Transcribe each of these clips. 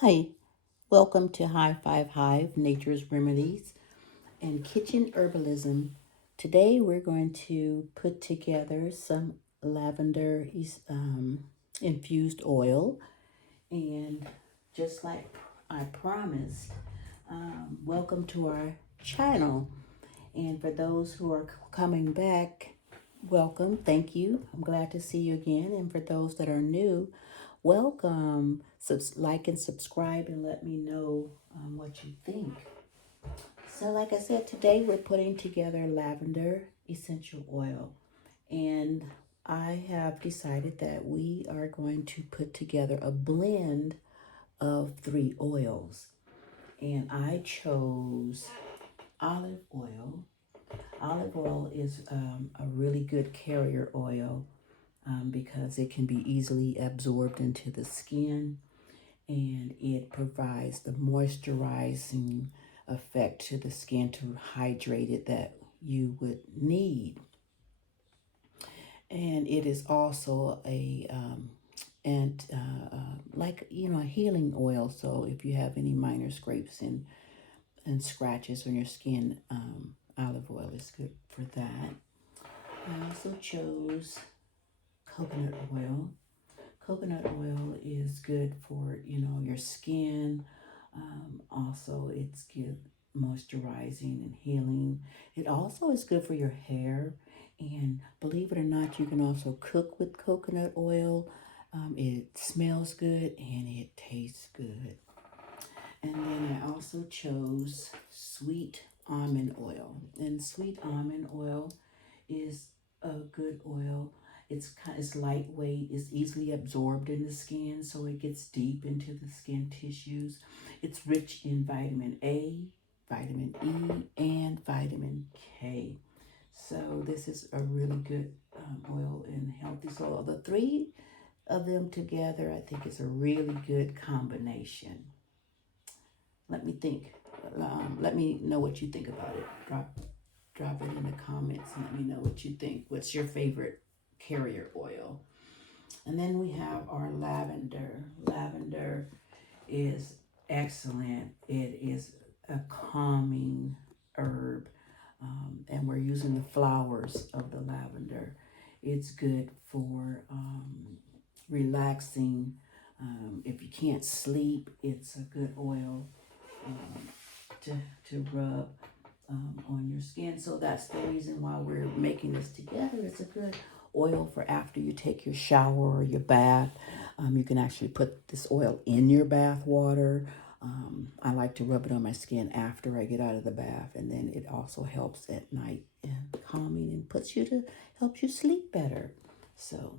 Hi, welcome to HighFiveHive, Nature's Remedies and Kitchen Herbalism. Today we're going to put together some lavender infused oil, and just like I promised, welcome to our channel. And for those who are coming back, welcome. Thank you. I'm glad to see you again. And for those that are new, welcome. Like and subscribe and let me know what you think. So, like I said, today we're putting together lavender essential oil. And I have decided that we are going to put together a blend of 3 oils. And I chose olive oil. Olive oil is a really good carrier oil because it can be easily absorbed into the skin, and it provides the moisturizing effect to the skin to hydrate it that you would need. And it is also a healing oil. So if you have any minor scrapes and scratches on your skin, olive oil is good for that. I also chose coconut oil. Coconut oil is good for, your skin. Also, it's good moisturizing and healing. It also is good for your hair. And believe it or not, you can also cook with coconut oil. It smells good and it tastes good. And then I also chose sweet almond oil. And sweet almond oil is a good oil. It's lightweight, it's easily absorbed in the skin, so it gets deep into the skin tissues. It's rich in vitamin A, vitamin E, and vitamin K. So this is a really good oil and healthy. So the three of them together, I think, is a really good combination. Let me think. Let me know what you think about it. Drop it in the comments and let me know what you think. What's your favorite carrier oil? And then we have our lavender. Lavender is excellent. It is a calming herb, and we're using the flowers of the lavender. It's good for relaxing. If you can't sleep, it's a good oil um, to rub on your skin. So that's the reason why we're making this together. It's a good oil for after you take your shower or your bath. You can actually put this oil in your bath water. I like to rub it on my skin after I get out of the bath, and then it also helps at night and calming and helps you sleep better. So,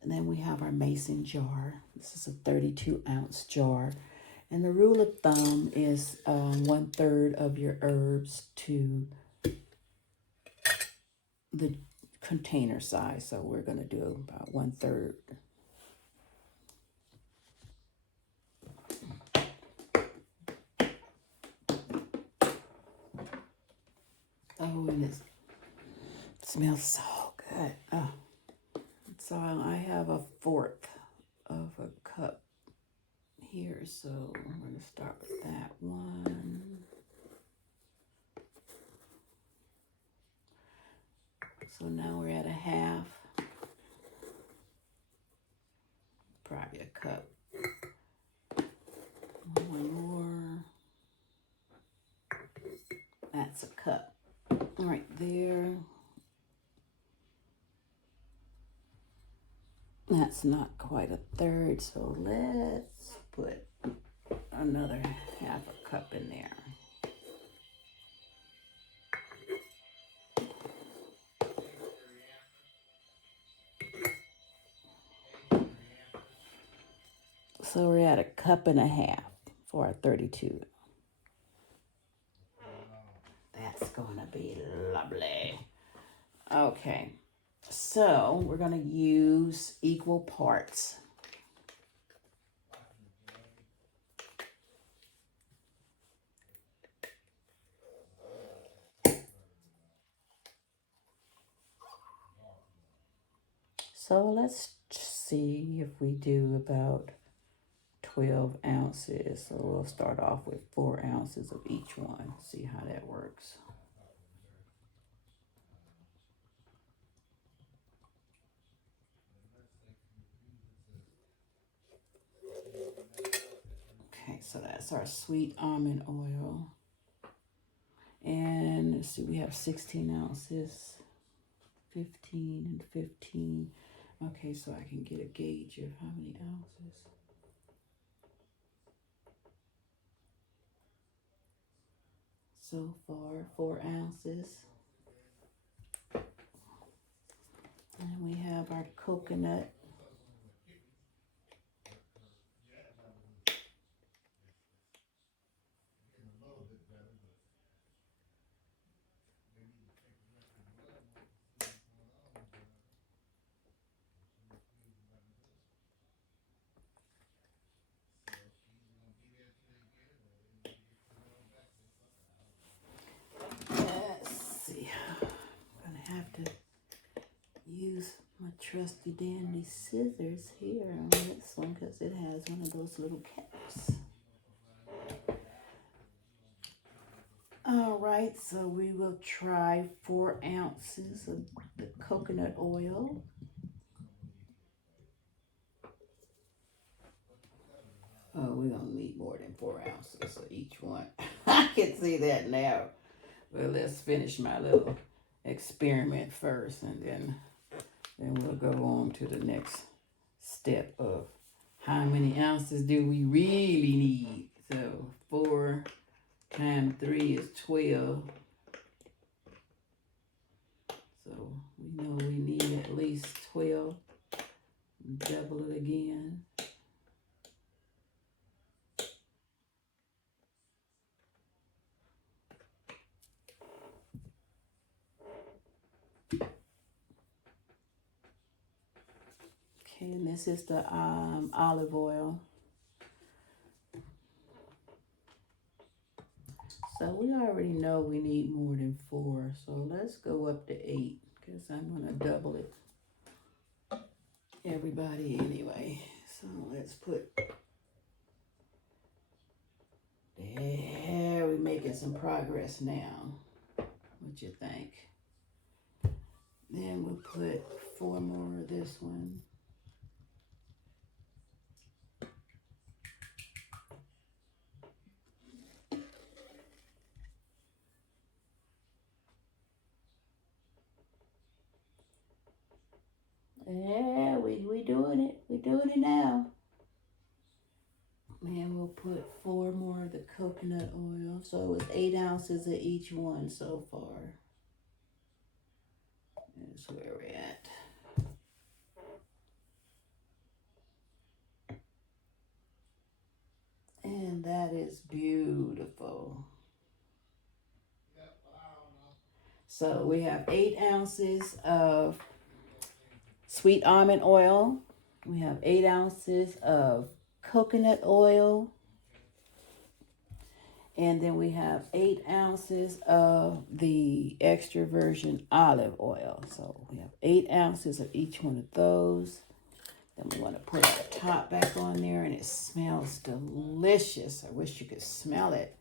and then we have our mason jar. This is a 32-ounce jar. And the rule of thumb is 1/3 of your herbs to the container size. So we're going to do about 1/3. Oh, and it smells so good. Oh. So I have 1/4 of a cup here. So I'm going to start with that one. So now we're at a half. Probably a cup. One more. That's a cup. Right there. That's not quite 1/3, so let's put another half a cup in there. So we're at a cup and a half for our 32. That's gonna be lovely. Okay, so we're gonna use equal parts. So let's see if we do about 12 ounces. So we'll start off with 4 ounces of each one. See how that works. Okay, so that's our sweet almond oil. And let's see, we have 16 ounces, 15 and 15. Okay, so I can get a gauge of how many ounces. So far, 4 ounces. And we have our coconut. Let's see. I'm gonna have to use my trusty dandy scissors here on this one because it has one of those little caps. All right, so we will try 4 ounces of the coconut oil. Oh, we're gonna need more than 4 ounces of each one. I can see that now. Well, let's finish my little experiment first, and then we'll go on to the next step of how many ounces do we really need. So 4 times 3 is 12. So we know we need at least 12. Double it again. Okay, and this is the olive oil. So we already know we need more than 4. So let's go up to 8 because I'm going to double it. Everybody anyway. So let's put, there, we're making some progress now. What you think? Then we'll put 4 more of this one. Yeah, we doing it. We doing it now. And we'll put 4 more of the coconut oil. So it was 8 ounces of each one so far. That's where we're at. And that is beautiful. So we have 8 ounces of sweet almond oil. We have 8 ounces of coconut oil. And then we have 8 ounces of the extra virgin olive oil. So we have 8 ounces of each one of those. Then we want to put our top back on there, and it smells delicious. I wish you could smell it.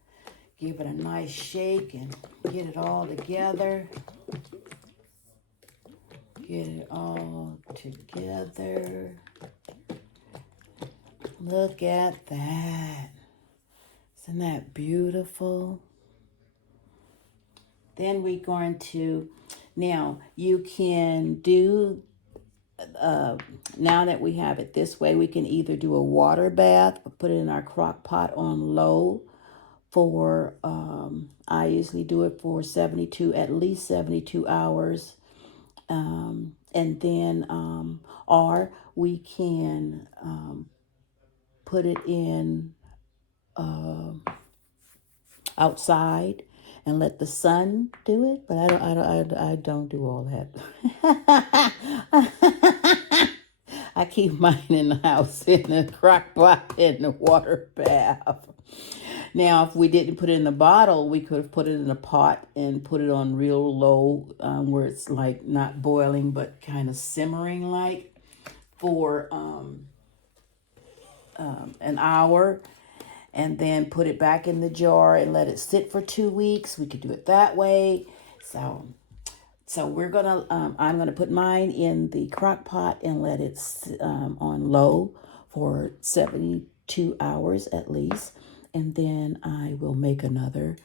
Give it a nice shake and get it all together. Get it all together. Look at that. Isn't that beautiful? Then we're going to, now you can do, now that we have it this way, we can either do a water bath, or put it in our crock pot on low for, I usually do it for at least 72 hours. And then, or we can put it in outside and let the sun do it. But I don't do all that. I keep mine in the house in the crock pot in the water bath. Now, if we didn't put it in the bottle, we could have put it in a pot and put it on real low, where it's like not boiling but kind of simmering like for an hour, and then put it back in the jar and let it sit for 2 weeks. We could do it that way. So we're gonna, I'm gonna put mine in the crock pot and let it on low for 72 hours at least. And then I will make another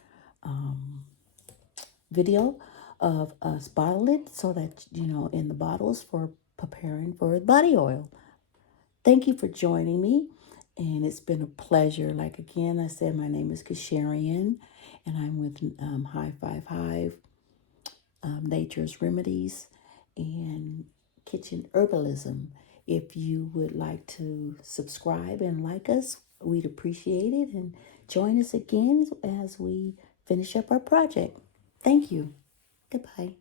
video of us bottle it so that, in the bottles for preparing for body oil. Thank you for joining me. And it's been a pleasure. Like again, I said, my name is Kasharian and I'm with HighFiveHive, Nature's Remedies, and Kitchen Herbalism. If you would like to subscribe and like us, we'd appreciate it. And join us again as we finish up our project. Thank you. Goodbye.